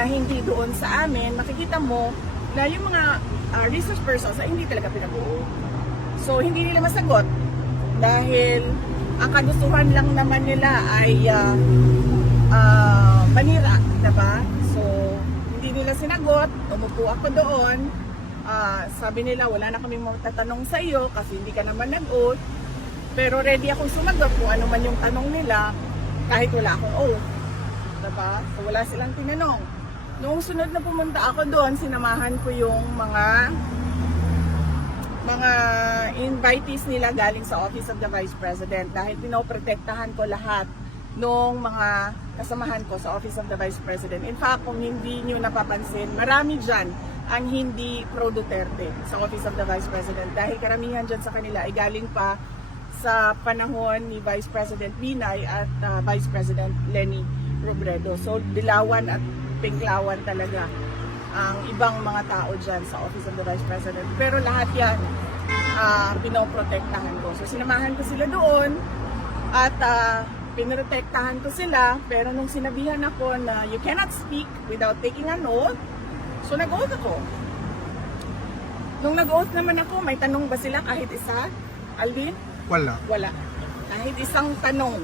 na hindi doon sa amin, makikita mo na yung mga ah, resource persons ay hindi talaga pinag-uo. So, hindi nila masagot dahil ang kagustuhan lang naman nila ay ah, ah, manira, diba? So, hindi nila sinagot, umupo ako doon, Ah, sabi nila wala na kaming magtatanong sa iyo kasi hindi ka naman nag-oath. Pero ready akong sumagot kung ano man yung tanong nila kahit wala akong oath. Diba? So wala silang tinanong. Noong sunod na pumunta ako doon, sinamahan ko yung mga mga invitees nila galing sa Office of the Vice President dahil pinoprotektahan ko lahat nung mga kasamahan ko sa Office of the Vice President. In fact, kung hindi nyo napapansin, marami dyan ang hindi pro-Duterte sa Office of the Vice President dahil karamihan dyan sa kanila ay galing pa sa panahon ni Vice President Binay at uh, Vice President Lenny Robredo. So, dilawan at pinklawan talaga ang ibang mga tao dyan sa Office of the Vice President. Pero lahat yan, uh, pinoprotektahan ko. So, sinamahan ko sila doon at uh, pinoprotektahan ko sila. Pero nung sinabihan ako na you cannot speak without taking an oath, so nag-oath ako. Nung nag-oath naman ako, may tanong ba sila kahit isa? Alvin? Wala. Wala. Kahit isang tanong,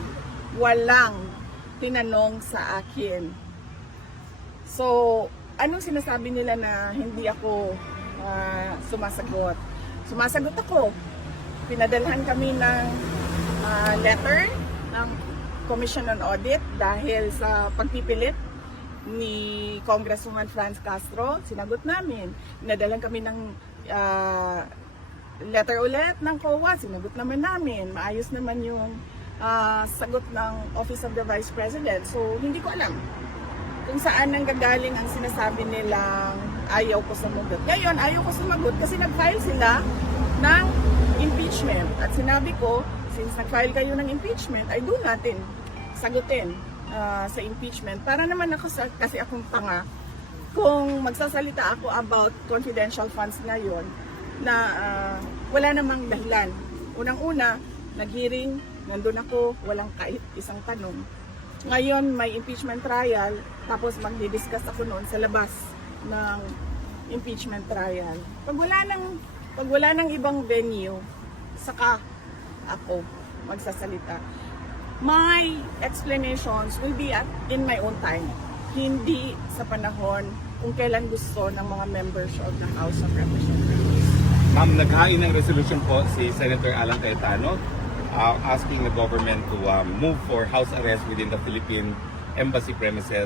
walang tinanong sa akin. So, anong sinasabi nila na hindi ako ah, sumasagot? Sumasagot ako. Pinadalhan kami ng ah, letter ng Commission on Audit dahil sa pagpipilit ni Congresswoman Franz Castro, sinagot namin. Pinadalhan kami ng ah, letter ulit ng COA, sinagot naman namin. Maayos naman yung ah, sagot ng Office of the Vice President. So, hindi ko alam kung saan nang gagaling ang sinasabi nilang ayaw ko sumagot. Ngayon, ayaw ko sumagot kasi nag-file sila ng impeachment. At sinabi ko, since nag-file kayo ng impeachment, ay doon natin sagutin ah, sa impeachment. Para naman ako sa, kasi akong tanga, kung magsasalita ako about confidential funds ngayon, na ah, wala namang dahilan. Unang-una, nag-hearing, nandun ako, walang kahit isang tanong. Ngayon, may impeachment trial, tapos magdi-discuss ako noon sa labas ng impeachment trial. Pag wala nang, pag wala nang ibang venue, saka ako magsasalita. My explanations will be at, in my own time. Hindi sa panahon kung kailan gusto ng mga members of the House of Representatives. Ma'am, naghain ng resolution po si Senator Alan Cayetano uh, asking the government to um, move for house arrest within the Philippine embassy premises